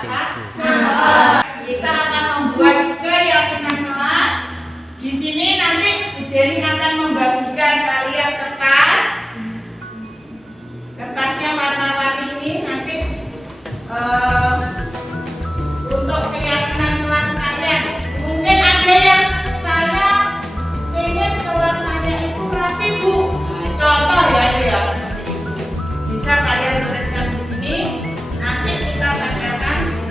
Kita akan membuat juga yang benar-benar. Di sini nanti Bu Jenny akan membagikan kalian kertasnya warna-warni ini nanti untuk keyakinan kelas kalian. Mungkin ada yang saya ingin kelasnya itu rapi Bu. Contoh ya itu ya seperti itu. Bisa kalian tuliskan di sini. Nanti kita bacakan ya.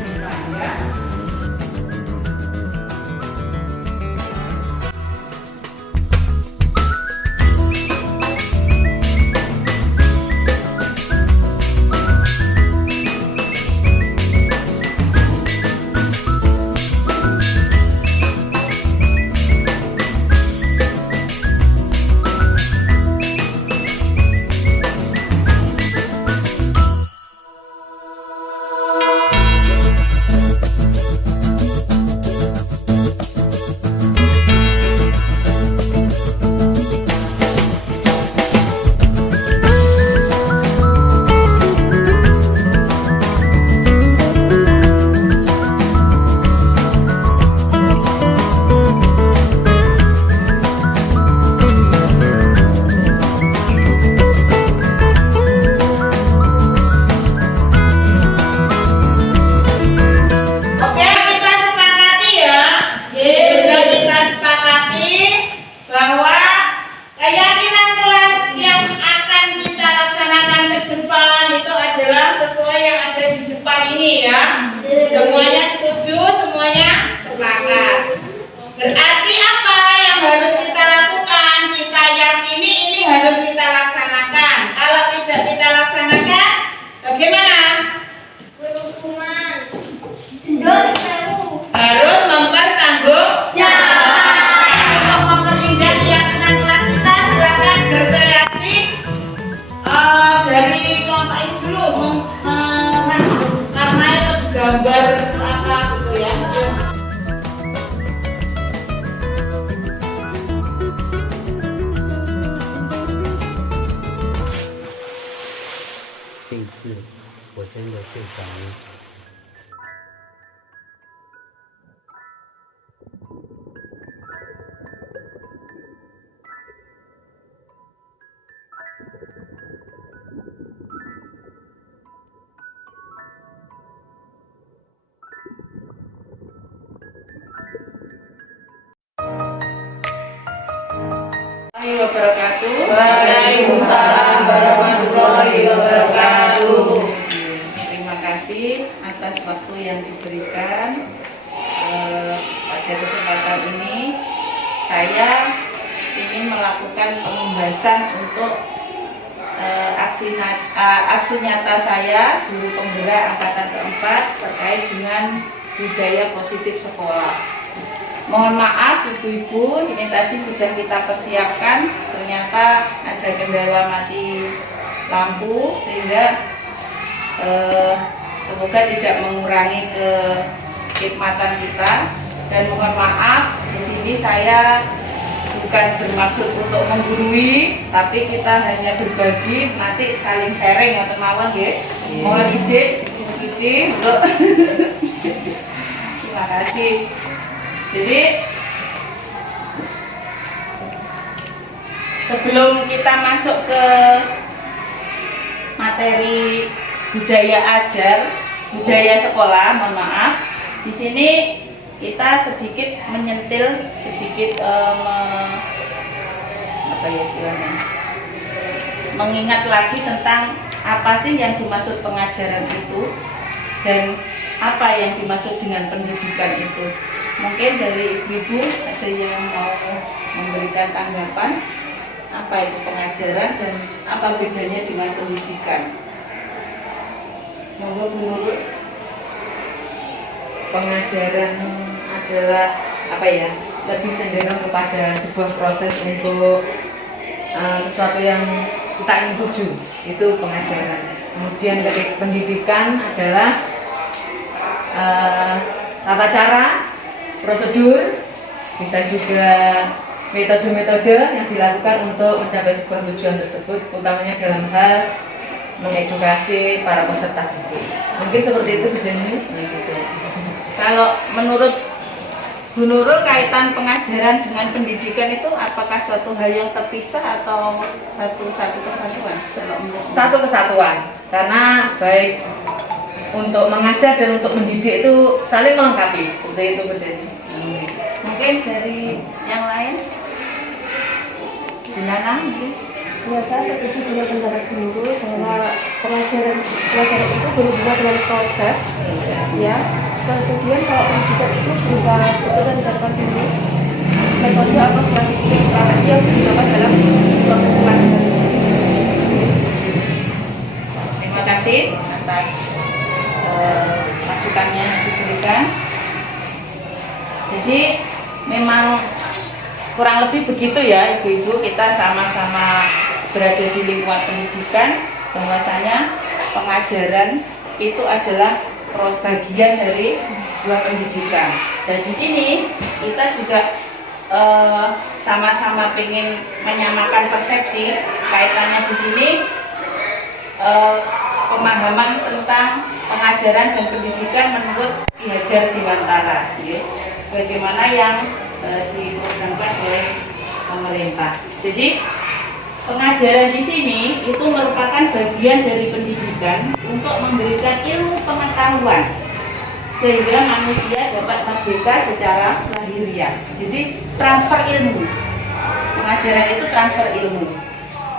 Semuanya setuju, semuanya sepakat. Berarti apa yang harus kita lakukan? Kita yakini ini harus kita laksanakan. Kalau tidak kita laksanakan, bagaimana? Harus mempertanggungjawabkan. Untuk memperindah keyakinan kelas kita, silakan berkreasi dari kelompok ini dulu. Karena itu gambar apa gitu ya.这一次我真的睡着了。Wabarakatuh. Waalaikumsalam warahmatullahi wabarakatuh. Terima kasih atas waktu yang diberikan. Pada kesempatan ini saya ingin melakukan pembahasan untuk aksi nyata saya guru penggerak angkatan keempat terkait dengan budaya positif sekolah. Mohon maaf ibu-ibu, ini tadi sudah kita persiapkan, ternyata ada kendala mati lampu sehingga semoga tidak mengurangi kekhidmatan kita. Dan mohon maaf, di sini saya bukan bermaksud untuk menggurui, tapi kita hanya berbagi, nanti saling sharing atau mawon ya. Mohon izin Ibu Suci untuk terima kasih. Jadi sebelum kita masuk ke materi budaya sekolah, mohon maaf, di sini kita sedikit menyentil, mengingat lagi tentang apa sih yang dimaksud pengajaran itu dan apa yang dimaksud dengan pendidikan itu. Mungkin dari ibu-ibu ada yang mau memberikan tanggapan apa itu pengajaran dan apa bedanya dengan pendidikan. Monggo Bu Nurul. Pengajaran adalah apa ya? Lebih cenderung kepada sebuah proses untuk sesuatu yang kita ingin tuju, itu pengajaran. Kemudian dari pendidikan adalah tata cara, prosedur, bisa juga metode-metode yang dilakukan untuk mencapai sebuah tujuan tersebut, utamanya dalam hal mengedukasi para peserta didik. Mungkin seperti itu Bu Jenny. Kalau menurut Bu Nurul, kaitan pengajaran dengan pendidikan itu apakah suatu hal yang terpisah atau satu kesatuan? Satu kesatuan, karena baik untuk mengajar dan untuk mendidik itu saling melengkapi, seperti itu Bu Deni. Mungkin dari yang lain, Bu Nana mungkin. Ya, saya setuju dengan pendapat Bu Nurul bahwa pelajaran itu berhubungan dengan proses, ya. Kemudian kalau pendidikan itu berupa betul dan dikatakan dulu metode atau strategi yang digunakan dalam proses pelajaran itu. Terima kasih atas masukannya yang diberikan. Jadi memang kurang lebih begitu ya Ibu-Ibu, kita sama-sama berada di lingkungan pendidikan, bahwasanya pengajaran itu adalah bagian dari sebuah pendidikan. Dan di sini kita juga sama-sama ingin menyamakan persepsi. Kaitannya di sini pemahaman tentang pengajaran dan pendidikan menurut Ki Hajar Dewantara, ya, sebagaimana yang diprogramkan oleh pemerintah. Jadi pengajaran di sini itu merupakan bagian dari pendidikan untuk memberikan ilmu pengetahuan sehingga manusia dapat merdeka secara lahiriah. Jadi transfer ilmu. Pengajaran itu transfer ilmu.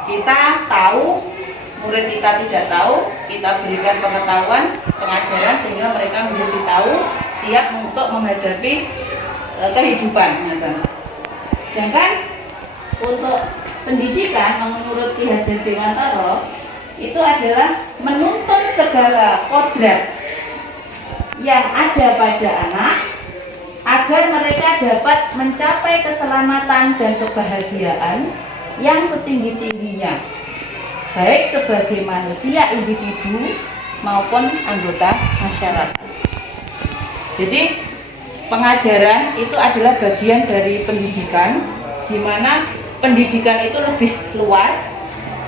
Kita tahu, murid kita tidak tahu, kita berikan pengetahuan, pengajaran sehingga mereka menjadi tahu, siap untuk menghadapi kehidupan. Sedangkan untuk pendidikan menurut Ki Hajar Dewantara itu adalah menuntun segala kodrat yang ada pada anak agar mereka dapat mencapai keselamatan dan kebahagiaan yang setinggi-tingginya, baik sebagai manusia individu maupun anggota masyarakat. Jadi pengajaran itu adalah bagian dari pendidikan, di mana pendidikan itu lebih luas,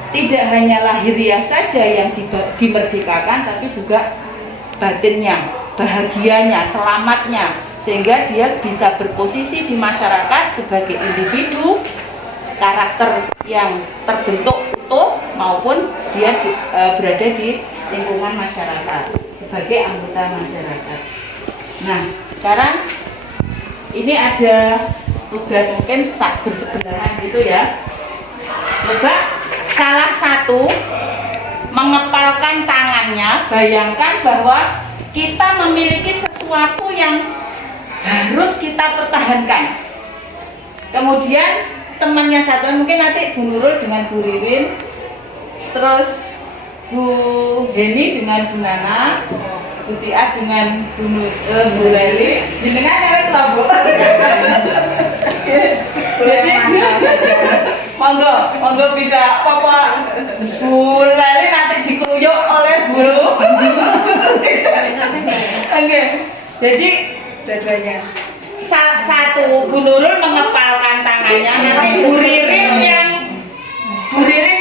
tidak hanya lahiriah saja yang dimerdekakan, tapi juga batinnya, bahagianya, selamatnya, sehingga dia bisa berposisi di masyarakat sebagai individu, karakter yang terbentuk utuh, maupun dia berada di lingkungan masyarakat sebagai anggota masyarakat. Nah, sekarang ini ada tugas mungkin bersebelahan gitu ya. Coba salah satu mengepalkan tangannya, bayangkan bahwa kita memiliki sesuatu yang harus kita pertahankan. Kemudian temannya satu, mungkin nanti Bu Nurul dengan Bu Ririn, terus Bu Heni dengan Bu Nana, Bu Tia dengan Bu Leli, jenengan kalian kelompok. Jadi monggo bisa Papa Bu Leli nanti dikeruyuk oleh Bu. Oke. Jadi dua-duanya. Satu Bu Nurul mengepalkan tangannya, nanti Bu Ririn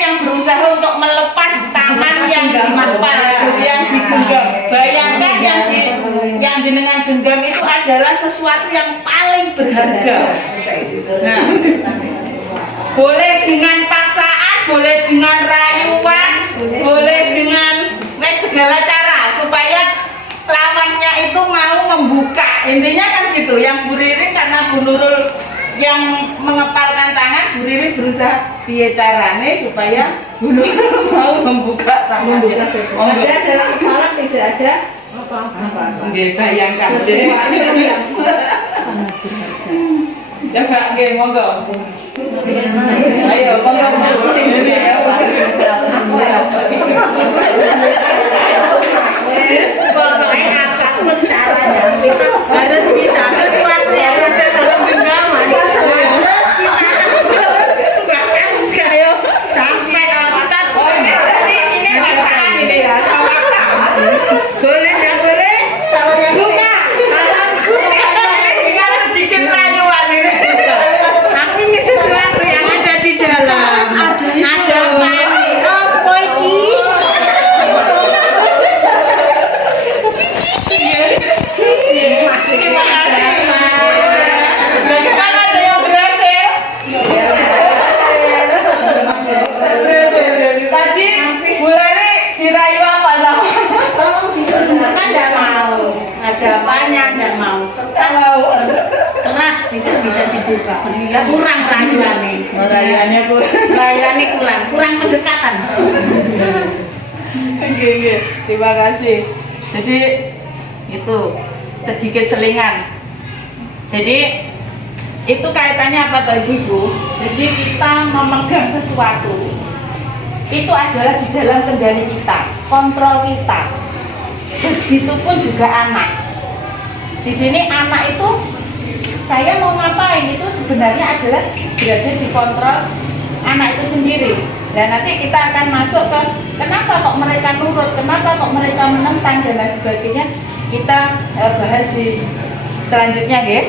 yang berusaha untuk melepas tangan yang dikepal, yang digenggam. Bayangkan yang jenengan genggam itu adalah sesuatu yang paling berharga. Nah, boleh dengan paksaan, boleh dengan rayuan, boleh dengan segala cara supaya lawannya itu mau membuka. Intinya kan gitu. Yang Bu Ririn karena Bu Nurul yang mengepalkan tangan, Bu Ririn berusaha piye carane supaya Bu Nurul mau membuka tangannya. Ada dalam kepala tidak ada apa-apa. Nggih, bayangkan. Coba nggih monggo. Ayo monggo sing dene ya. Pokoknya apapun caranya kita harus bisa sesuatu yang ada dalam genggaman. Terus kita bahkan ayo sampai kita ini paksaan ini ya, paksa. Boleh nggak boleh? Kalau yang buka, kalau buka tinggal sedikit rayuan ini. Tapi ini sesuatu yang ada di dalam. Ada pani. Apa iki? Masih bapaknya nggak mau, tetap Kalau keras tidak bisa dibuka. Kurang rayuannya, rayuannya kurang. rayuannya kurang pendekatan. Oke, terima kasih. Jadi itu sedikit selingan. Jadi itu kaitannya apa toh Ibu? Jadi kita memegang sesuatu itu adalah di dalam kendali kita, kontrol kita. Begitupun juga anak. Di sini anak itu saya mau ngapain itu sebenarnya adalah berada di kontrol anak itu sendiri. Dan nanti kita akan masuk ke kenapa kok mereka nurut, kenapa kok mereka menentang dan lain sebagainya. Kita bahas di selanjutnya, ya.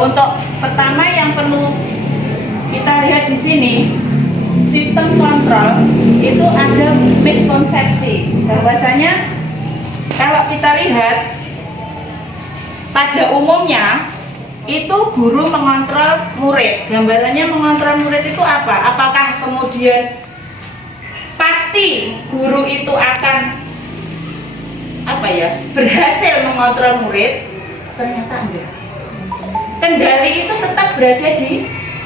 Untuk pertama yang perlu kita lihat di sini, sistem kontrol itu ada miskonsepsi. Bahwasanya kalau kita lihat pada umumnya itu guru mengontrol murid. Gambarannya mengontrol murid itu apa? Apakah kemudian pasti guru itu akan berhasil mengontrol murid? Ternyata enggak. Kendali itu tetap berada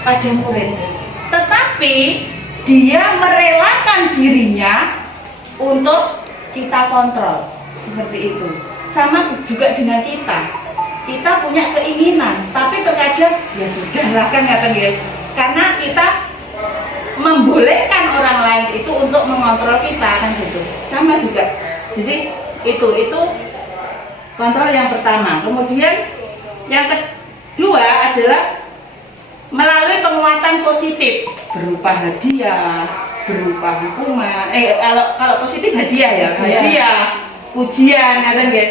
pada murid, tetapi dia merelakan dirinya untuk kita kontrol, seperti itu. Sama juga dengan kita punya keinginan, tapi terkadang ya sudahlah kan ngaten ya, karena kita membolehkan orang lain itu untuk mengontrol kita kan gitu. Sama juga. Jadi itu kontrol yang pertama. Kemudian yang kedua adalah melalui penguatan positif berupa hadiah, berupa hukuman. Kalau positif hadiah ya, hadiah, pujian, ngaten nggih.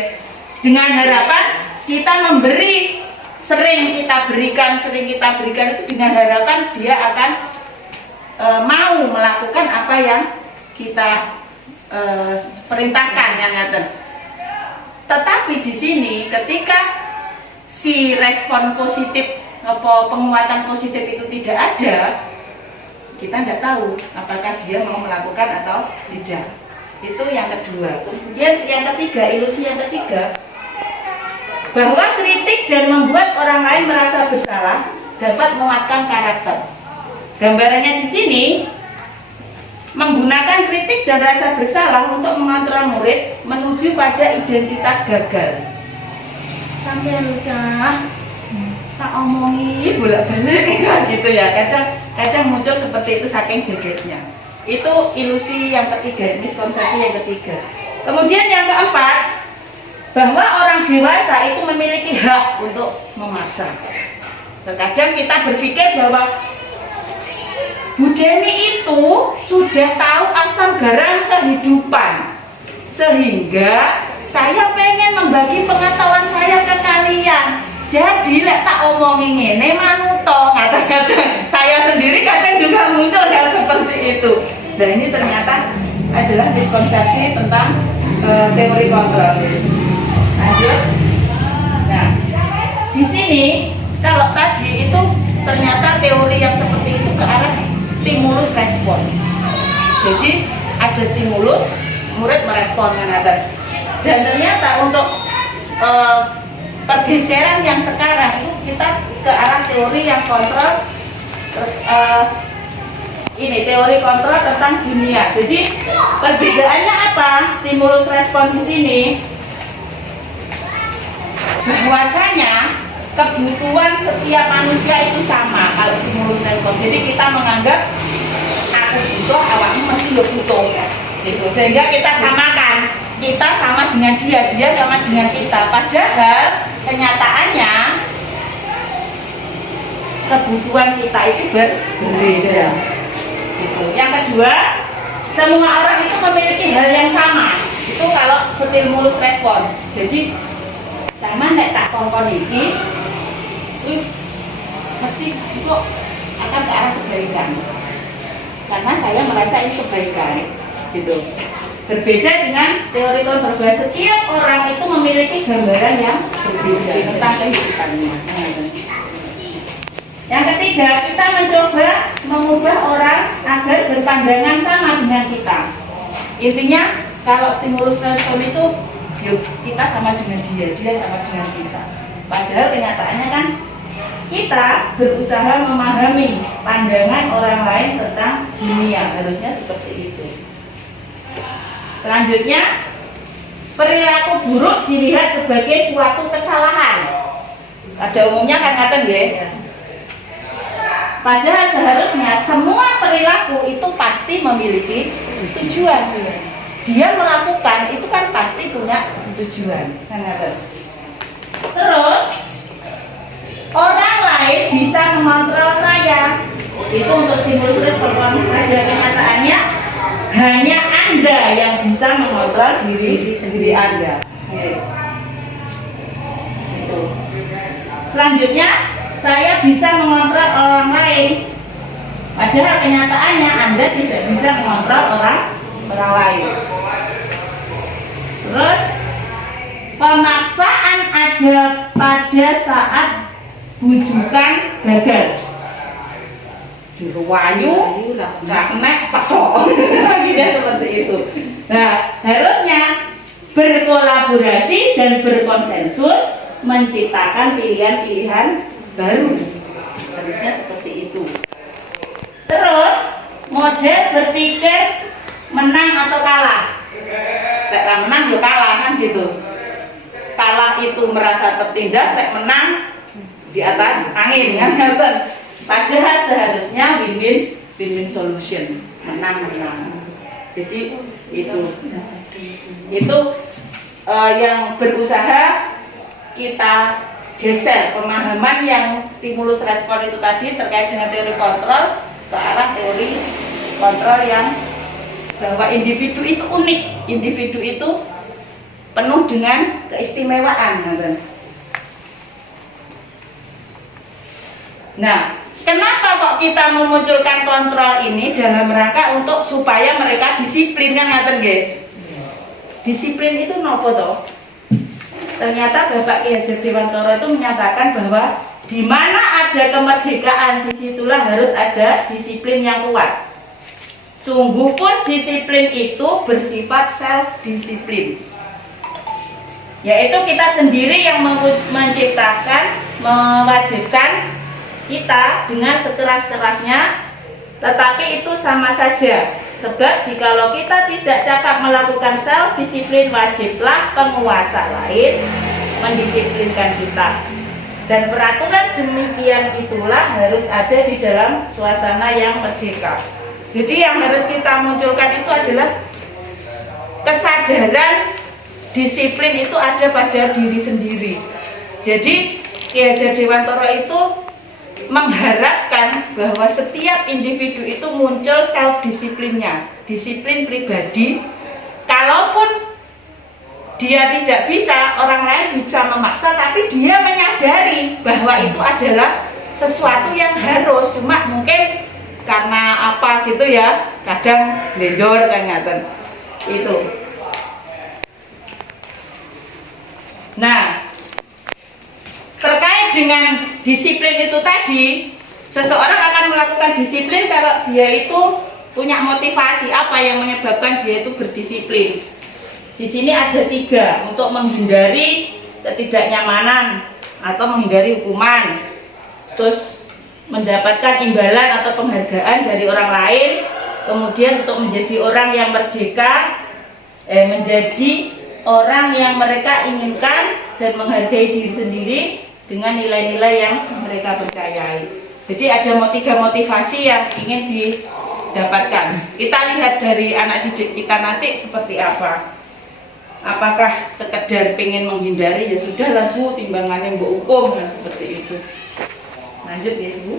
Dengan harapan kita memberi, sering kita berikan itu dengan harapan dia akan mau melakukan apa yang kita perintahkan, yang ngaten. Tetapi di sini ketika si respon positif penguatan positif itu tidak ada, kita tidak tahu apakah dia mau melakukan atau tidak. Itu yang kedua. Kemudian yang ketiga, ilusi yang ketiga, bahwa kritik dan membuat orang lain merasa bersalah dapat menguatkan karakter. Gambarannya di sini, menggunakan kritik dan rasa bersalah untuk mengontrol murid menuju pada identitas gagal. Sampai lucah tak omongi bolak-balik gitu ya, kadang muncul seperti itu saking jagetnya. Itu ilusi yang ketiga, miskonsepsi yang ketiga. Kemudian yang keempat, bahwa orang dewasa itu memiliki hak untuk memaksa. Terkadang kita berpikir bahwa Bu Demi itu sudah tahu asam garam kehidupan, sehingga saya pengen membagi pengetahuan saya ke kalian. Jadi lek tak omongin ngene manuto, kadang-kadang saya sendiri kadang juga muncul hal seperti itu. Dan ini ternyata adalah miskonsepsi tentang teori kontrol. Lanjut. Nah, di sini kalau tadi itu ternyata teori yang seperti itu ke arah stimulus respon. Jadi ada stimulus, murid merespon kan atas. Dan ternyata untuk pergeseran yang sekarang itu kita ke arah teori yang kontrol, ini teori kontrol tentang dunia. Jadi perbedaannya apa? Stimulus respon di sini, bahwasanya kebutuhan setiap manusia itu sama kalau stimulus respon. Jadi kita menganggap aku butuh, awakmu mesti butuh, gitu. Sehingga kita samakan, kita sama dengan dia, dia sama dengan kita. Padahal kenyataannya kebutuhan kita itu berbeda. Gitu. Yang kedua, semua orang itu memiliki hal yang sama. Itu kalau stimulus respon. Jadi sama nek tak kongkon iki mesti itu akan ke arah kebaikan. Karena saya merasa ini kebaikan. Gitu. Berbeda dengan teori kontrol, setiap orang itu memiliki gambaran yang berbeda tentang kehidupannya. Yang ketiga, kita mencoba mengubah orang agar berpandangan sama dengan kita. Intinya, kalau stimulus respon itu yuk kita sama dengan dia, dia sama dengan kita. Padahal kenyataannya kan kita berusaha memahami pandangan orang lain tentang dunia, harusnya seperti itu. Selanjutnya, perilaku buruk dilihat sebagai suatu kesalahan. Pada umumnya kan ngaten nggih. Padahal seharusnya semua perilaku itu pasti memiliki tujuan. Dia melakukan itu kan pasti punya tujuan. Kan ngaten. Terus orang lain bisa mengontrol saya. Itu untuk stimulus respon. Pada kenyataannya hanya Anda yang bisa mengontrol diri Anda. Itu. Selanjutnya, saya bisa mengontrol orang lain. Padahal kenyataannya Anda tidak bisa mengontrol orang lain. Terus, pemaksaan ada pada saat bujukan gagal. Diruwayu, nggak kena pasok. Seperti itu. Nah, harusnya berkolaborasi dan berkonsensus menciptakan pilihan-pilihan baru. Harusnya seperti itu. Terus, model berpikir menang atau kalah. Lek menang ya kalah kan gitu. Kalah itu merasa tertindas, lek menang di atas angin kan. Padahal seharusnya win-win solution, menang-menang. Jadi itu yang berusaha kita geser pemahaman yang stimulus respon itu tadi terkait dengan teori kontrol ke arah teori kontrol yang bahwa individu itu unik, individu itu penuh dengan keistimewaan. Nah, kenapa kok kita memunculkan kontrol ini dalam rangka untuk supaya mereka disiplin kan ngaten nggih? Disiplin itu nopo toh? Ternyata Bapak Ki Hajar Dewantara itu menyatakan bahwa di mana ada kemerdekaan disitulah harus ada disiplin yang kuat. Sungguh pun disiplin itu bersifat self disiplin. Yaitu kita sendiri yang menciptakan, mewajibkan kita dengan sekeras-kerasnya, tetapi itu sama saja. Sebab jikalau kita tidak cakap melakukan self disiplin, wajiblah penguasa lain mendisiplinkan kita. Dan peraturan demikian itulah harus ada di dalam suasana yang merdeka. Jadi yang harus kita munculkan itu adalah kesadaran disiplin itu ada pada diri sendiri. Jadi Ki Hajar Dewantara itu mengharapkan bahwa setiap individu itu muncul self disiplinnya, disiplin pribadi. Kalaupun dia tidak bisa, orang lain bisa memaksa, tapi dia menyadari bahwa itu adalah sesuatu yang harus, cuma mungkin karena apa gitu ya, kadang blendor kan ngaten itu. Nah, terkait dengan disiplin itu tadi, seseorang akan melakukan disiplin kalau dia itu punya motivasi apa yang menyebabkan dia itu berdisiplin. Di sini ada 3, untuk menghindari ketidaknyamanan atau menghindari hukuman, terus mendapatkan imbalan atau penghargaan dari orang lain, kemudian untuk menjadi orang yang merdeka, menjadi orang yang mereka inginkan dan menghargai diri sendiri dengan nilai-nilai yang mereka percayai. Jadi ada 3 motivasi yang ingin didapatkan. Kita lihat dari anak didik kita nanti seperti apa. Apakah sekedar pengen menghindari, ya sudah lah Bu, timbangannya mbok hukum, nah seperti itu. Lanjut ya Bu.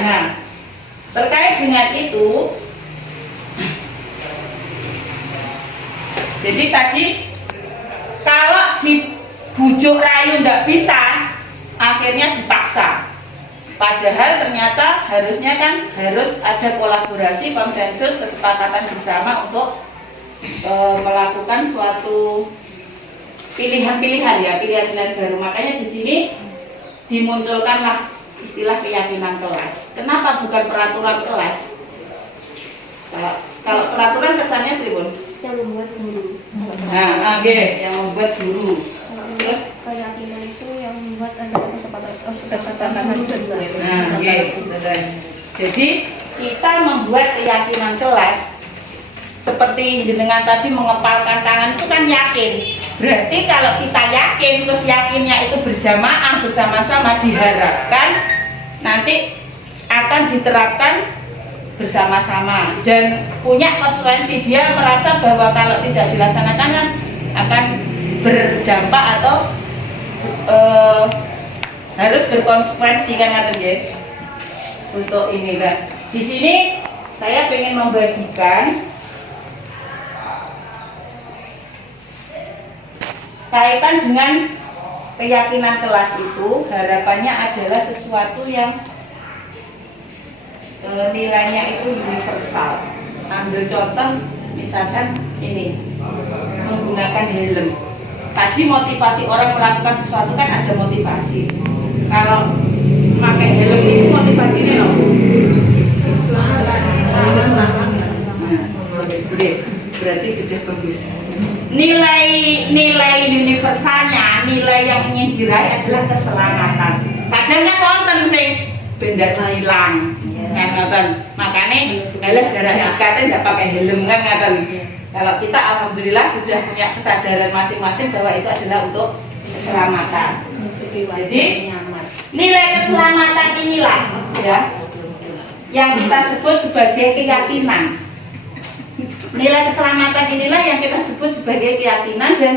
Nah, terkait dengan itu, jadi tadi kalau dibujuk rayu ndak bisa, akhirnya dipaksa. Padahal ternyata harusnya kan harus ada kolaborasi, konsensus, kesepakatan bersama untuk melakukan suatu pilihan-pilihan ya, pilihan-pilihan baru. Makanya di sini dimunculkanlah istilah keyakinan kelas. Kenapa bukan peraturan kelas? Kalau peraturan kesannya pripun? yang membuat guru. Nah, oke, yang membuat guru. Kalau Terus? untuk keyakinan itu yang membuat ada kesepakatan Nah, guru. betul. Jadi kita membuat keyakinan kelas seperti jenengan tadi mengepalkan tangan itu kan yakin. Berarti kalau kita yakin terus yakinnya itu berjamaah bersama-sama diharapkan nanti akan diterapkan bersama-sama dan punya konsekuensi. Dia merasa bahwa kalau tidak dilaksanakan kan akan berdampak atau harus berkonsekuensi kan ya. Untuk ini kan. Di sini saya ingin membagikan kaitan dengan keyakinan kelas itu harapannya adalah sesuatu yang nilainya itu universal. Ambil contoh misalkan ini menggunakan helm. Tadi motivasi orang melakukan sesuatu kan ada motivasi. Kalau pakai helm itu motivasinya loh. Berarti sudah bagus. Nilai universalnya, nilai yang ingin diraih adalah keselamatan. Kadang kan wonten sing benda hilang, kan ngoten. Makanya kalau jarak dekatnya tidak pakai helm kan ngoten. Kalau kita alhamdulillah sudah punya kesadaran masing-masing bahwa itu adalah untuk keselamatan. Jadi nilai keselamatan inilah ya yang kita sebut sebagai keyakinan. Nilai keselamatan inilah yang kita sebut sebagai keyakinan dan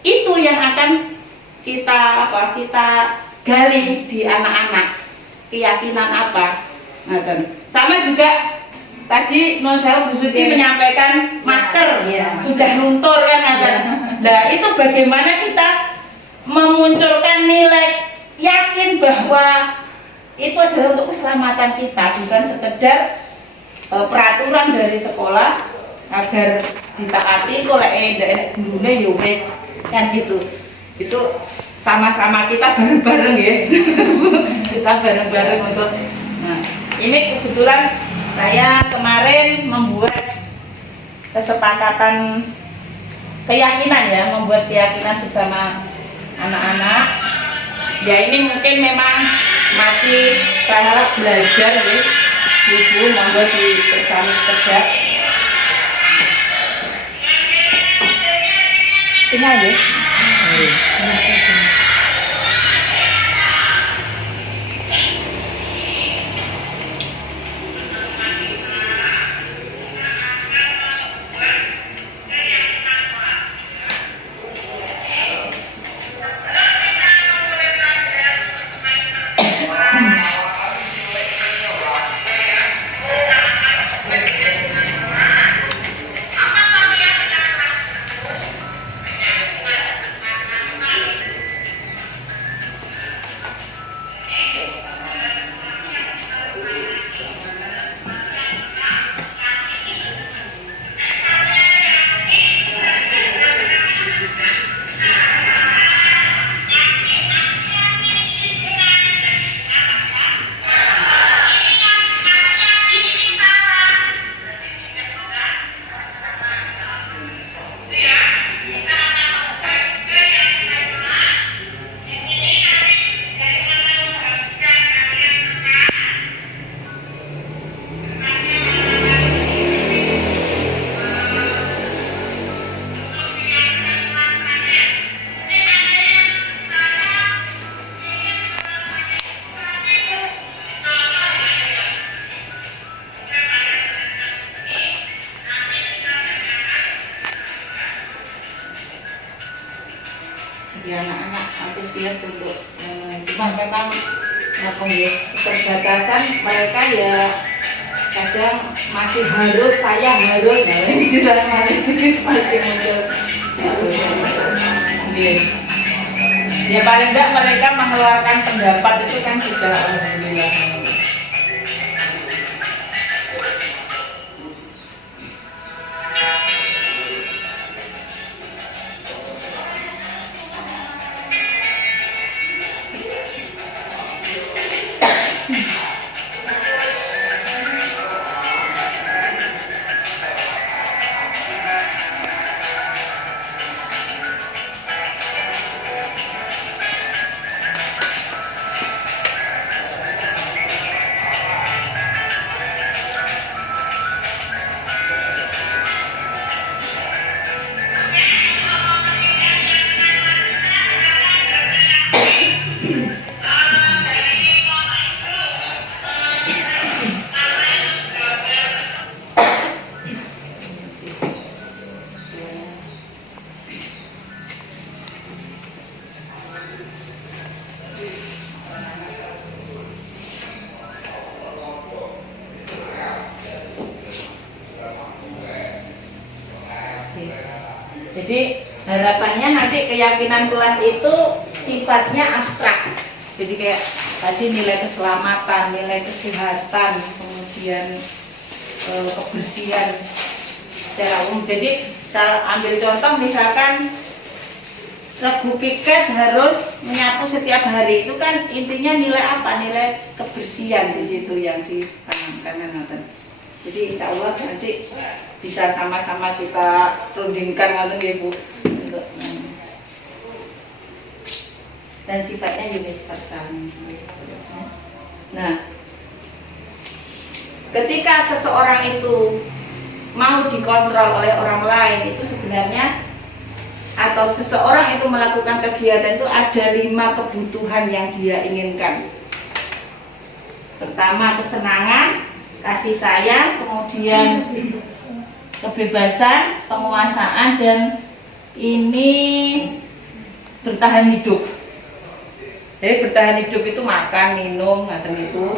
itu yang akan kita gali di anak-anak. Keyakinan apa? Nah, sama juga tadi Nur Sewu Bu Suci menyampaikan masker sudah luntur kan Nah, itu bagaimana kita memunculkan nilai yakin bahwa itu adalah untuk keselamatan kita, bukan sekedar peraturan dari sekolah agar ditaati oleh gurune yo kan gitu. Itu sama-sama kita bareng-bareng ya. Kita bareng-bareng untuk ini kebetulan saya kemarin membuat kesepakatan keyakinan ya, membuat keyakinan bersama anak-anak. Ya ini mungkin memang masih tahap belajar ya. Ibu membuat di bersama sekedar tinggal ya. Jadi anak-anak antusias untuk cuma memang keterbatasan mereka ya kadang masih harus istilah masih muncul ya paling enggak mereka mengeluarkan pendapat itu kan sudah alhamdulillah. Jadi harapannya nanti keyakinan kelas itu sifatnya abstrak. Jadi kayak tadi nilai keselamatan, nilai kesehatan, kemudian kebersihan secara umum. Jadi saya ambil contoh misalkan Regu piket harus menyapu setiap hari, itu kan intinya nilai apa? Nilai kebersihan di situ yang ditanamkan. Jadi insya Allah nanti bisa sama-sama kita rundingkan ngoten nggih Bu. Dan sifatnya universal. Nah, ketika seseorang itu mau dikontrol oleh orang lain, itu sebenarnya atau seseorang itu melakukan kegiatan itu ada 5 kebutuhan yang dia inginkan. Pertama kesenangan, kasih sayang, kemudian kebebasan, penguasaan, dan ini bertahan hidup. Jadi bertahan hidup itu makan, minum, ngaten itu.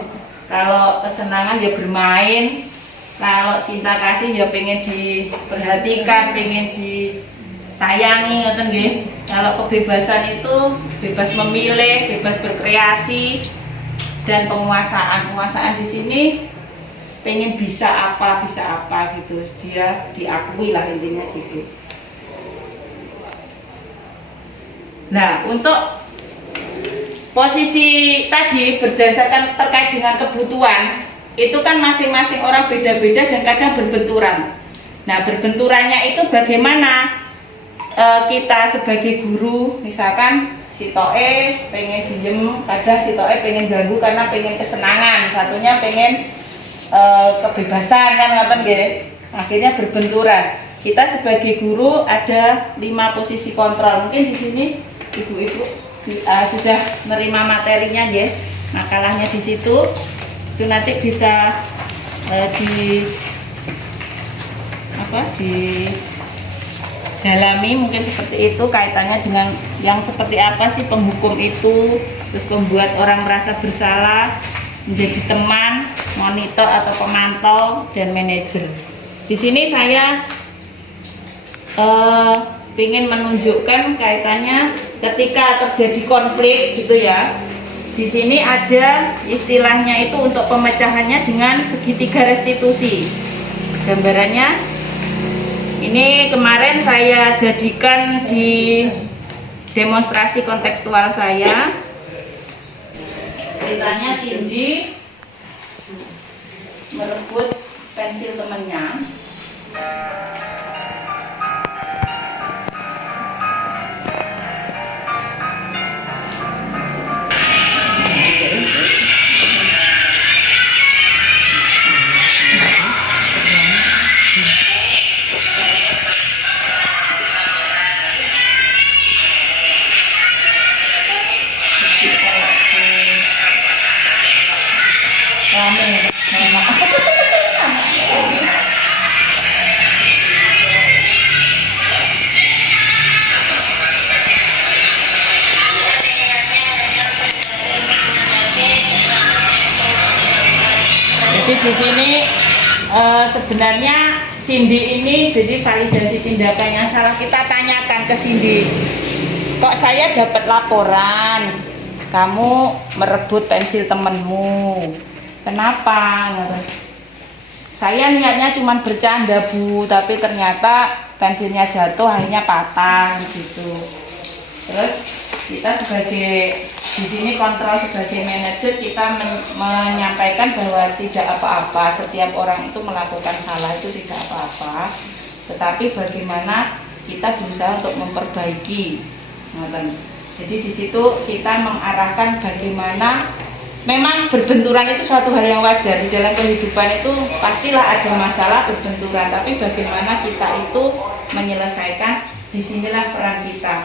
Kalau kesenangan ya bermain, kalau cinta kasih ya pengen diperhatikan, pengen disayangi, ngaten nggih. Kalau kebebasan itu bebas memilih, bebas berkreasi, dan penguasaan. Penguasaan di sini pengen bisa apa gitu. Dia diakui lah intinya gitu. Nah, untuk posisi tadi berdasarkan terkait dengan kebutuhan, itu kan masing-masing orang beda-beda dan kadang berbenturan. Nah, berbenturannya itu bagaimana kita sebagai guru, misalkan si Toe pengen diem, kadang si Toe pengen ganggu karena pengen kesenangan, satunya pengen kebebasan kan ngoten nggih. Akhirnya berbenturan. Kita sebagai guru ada 5 posisi kontrol. Mungkin di sini ibu-ibu sudah menerima materinya nggih. Makalahnya di situ. Itu nanti bisa didalami mungkin seperti itu, kaitannya dengan yang seperti apa sih penghukum itu, terus membuat orang merasa bersalah, menjadi teman, monitor atau pemantau, dan manajer. Di sini saya ingin menunjukkan kaitannya ketika terjadi konflik gitu ya. Di sini ada istilahnya itu untuk pemecahannya dengan segitiga restitusi. Gambarannya ini kemarin saya jadikan di demonstrasi kontekstual saya. Ceritanya Cindy merebut pensil temannya. Jadi di sini sebenarnya Cindy ini jadi validasi tindakan yang salah. Kita tanyakan ke Cindy, kok saya dapat laporan kamu merebut pensil temenmu, kenapa? Saya niatnya cuma bercanda Bu, tapi ternyata pensilnya jatuh akhirnya patah gitu. Terus kita sebagai di sini kontrol sebagai manajer, kita menyampaikan bahwa tidak apa-apa, setiap orang itu melakukan salah itu tidak apa-apa, tetapi bagaimana kita berusaha untuk memperbaiki. Jadi di situ kita mengarahkan bagaimana memang berbenturan itu suatu hal yang wajar di dalam kehidupan, itu pastilah ada masalah berbenturan, tapi bagaimana kita itu menyelesaikan, disinilah peran kita.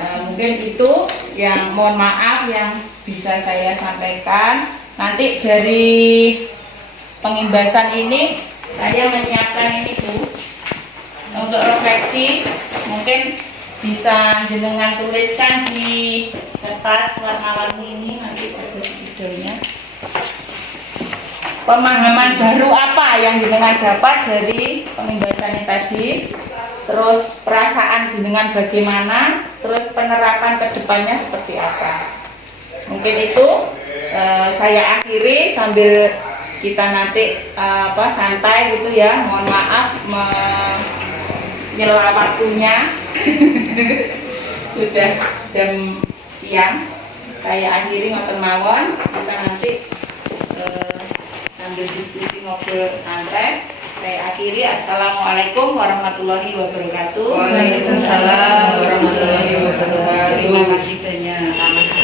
Mungkin itu yang mohon maaf yang bisa saya sampaikan. Nanti dari pengimbasan ini saya menyiapkan ini Bu untuk refleksi, mungkin bisa jenengan tuliskan di kertas warna-warni ini, nanti ada videonya. Pemahaman baru apa yang jenengan dapat dari pengimbasan ini tadi, terus perasaan dengan bagaimana, terus penerapan kedepannya seperti apa. Mungkin itu saya akhiri sambil kita nanti santai gitu ya. Mohon maaf menyela waktunya. Sudah jam siang. Saya akhiri ngoten mawon. Kita nanti sambil diskusi ngobrol santai. Saya akhiri. Assalamualaikum warahmatullahi wabarakatuh. Waalaikumsalam warahmatullahi wabarakatuh. Terima kasih banyak.